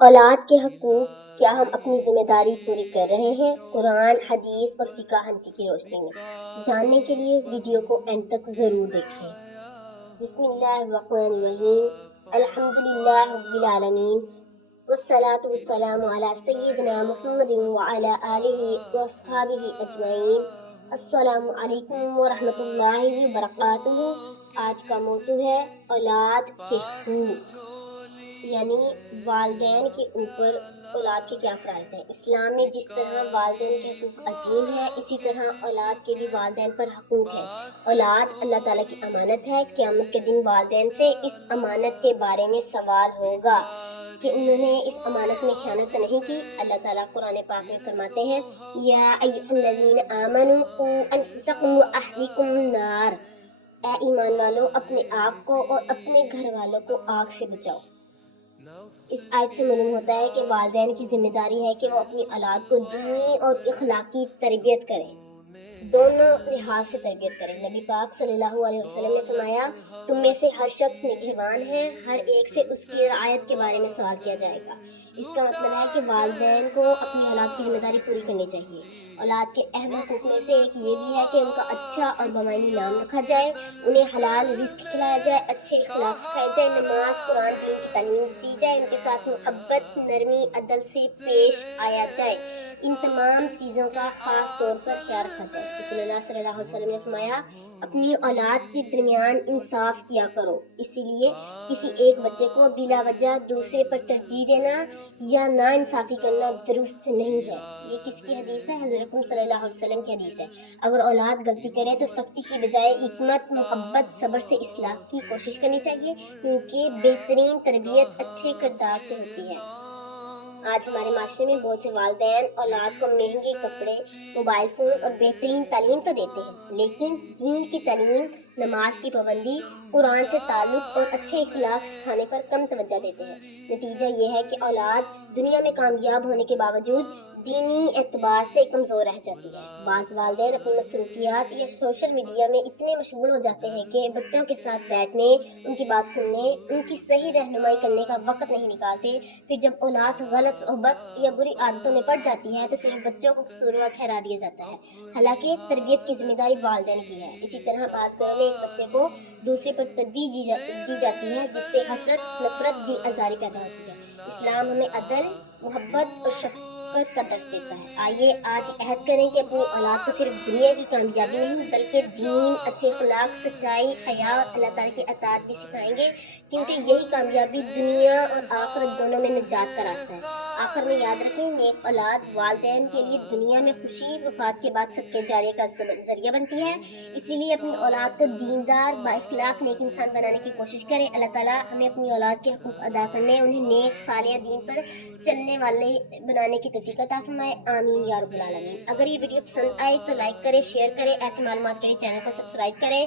اولاد کے حقوق، کیا ہم اپنی ذمہ داری پوری کر رہے ہیں؟ قرآن، حدیث اور فقہ حنفی کی روشنی میں جاننے کے لیے ویڈیو کو اینڈ تک ضرور دیکھیں۔ بسم اللہ الرحمن الرحیم، الحمدللہ رب العالمین، والصلاة والسلام علی سیدنا محمد وعلی آلہ واصحابہ اجمعین۔ السلام علیکم ورحمۃ اللہ وبرکاتہ۔ آج کا موضوع ہے اولاد کے حقوق، یعنی والدین کے اوپر اولاد کے کیا فرائض ہیں۔ اسلام میں جس طرح والدین کے حقوق عظیم ہیں، اسی طرح اولاد کے بھی والدین پر حقوق ہیں۔ اولاد اللہ تعالیٰ کی امانت ہے۔ قیامت کے دن والدین سے اس امانت کے بارے میں سوال ہوگا کہ انہوں نے اس امانت میں خیانت تو نہیں کی۔ اللہ تعالیٰ قرآن پاک میں فرماتے ہیں، یا ایھا الذین آمنوا قوا انفسکم واہلیکم نار، اے ایمان والو اپنے آپ کو اور اپنے گھر والوں کو آگ سے بچاؤ۔ اس آیت سے معلوم ہوتا ہے کہ والدین کی ذمہ داری ہے کہ وہ اپنی اولاد کو دینی اور اخلاقی تربیت کریں، دونوں لحاظ سے تربیت کریں۔ نبی پاک صلی اللہ علیہ وسلم نے فرمایا، تم میں سے ہر شخص نگہبان ہے، ہر ایک سے اس کی رعایت کے بارے میں سوال کیا جائے گا۔ اس کا مطلب ہے کہ والدین کو اپنی اولاد کی ذمہ داری پوری کرنی چاہیے۔ اولاد کے اہم حقوق میں سے ایک یہ بھی ہے کہ ان کا اچھا اور بمعنی نام رکھا جائے، انہیں حلال رزق کھلایا جائے، اچھے اخلاق سکھائے جائے، نماز، قرآن، دین کی تعلیم دی جائے، ان کے ساتھ محبت، نرمی، عدل سے پیش آیا جائے۔ ان تمام چیزوں کا خاص طور پر خیال رکھا جائے۔ رسول اللہ صلی اللہ علیہ وسلم نے فرمایا، اپنی اولاد کے درمیان انصاف کیا کرو، اسی لیے کسی ایک بچے کو بلا وجہ دوسرے پر ترجیح دینا یا نا انصافی کرنا درست نہیں ہے۔ یہ کس کی حدیث ہے؟ حضرت صلی اللہ علیہ وسلم کی حدیث ہے۔ اگر اولاد غلطی کرے تو سختی کی بجائے حکمت، محبت، صبر سے اصلاح کی کوشش کرنی چاہیے، کیونکہ بہترین تربیت اچھے کردار سے ہوتی ہے۔ آج ہمارے معاشرے میں بہت سے والدین اولاد کو مہنگے کپڑے، موبائل فون اور بہترین تعلیم تو دیتے ہیں، لیکن دین کی تعلیم، نماز کی پابندی، قرآن سے تعلق اور اچھے اخلاق سکھانے پر کم توجہ دیتے ہیں۔ نتیجہ یہ ہے کہ اولاد دنیا میں کامیاب ہونے کے باوجود دینی اعتبار سے کمزور رہ جاتی ہے۔ بعض والدین اپنی مصروفیات یا سوشل میڈیا میں اتنے مشغول ہو جاتے ہیں کہ بچوں کے ساتھ بیٹھنے، ان کی بات سننے، ان کی صحیح رہنمائی کرنے کا وقت نہیں نکالتے۔ پھر جب اولاد غلط صحبت یا بری عادتوں میں پڑ جاتی ہے تو صرف بچوں کو قصوروار ٹھہرا دیا جاتا ہے، حالانکہ تربیت کی ذمہ داری والدین کی ہے۔ اسی طرح بعض گھروں میں ایک بچے کو دوسرے پر ترجیح دی جاتی ہے، جس سے حسد، نفرت، دل آزاری پیدا ہوتی ہے۔ اسلام ہمیں عدل، محبت اور شفقت کا درس دیتا ہے۔ آئیے آج عہد کریں کہ اپنی اولاد کو صرف دنیا کی کامیابی نہیں بلکہ دین، اچھے اخلاق، سچائی، حیا اور اللہ تعالیٰ کی اطاعت بھی سکھائیں گے، کیونکہ یہی کامیابی دنیا اور آخرت دونوں میں نجات کا راستہ ہے۔ آخر میں یاد رکھیں، نیک اولاد والدین کے لیے دنیا میں خوشی، وفات کے بعد صدقہ جاریہ کا ذریعہ بنتی ہے۔ اسی لیے اپنی اولاد کو دیندار، بااخلاق، نیک انسان بنانے کی کوشش کریں۔ اللہ تعالیٰ ہمیں اپنی اولاد کے حقوق ادا کرنے، انہیں نیک، صالح، دین پر چلنے والے بنانے کی توفیق عطا فرمائے۔ آمین یا رب العالمین۔ اگر یہ ویڈیو پسند آئے تو لائک کریں، شیئر کریں، ایسی معلومات کے لیے چینل کو سبسکرائب کریں۔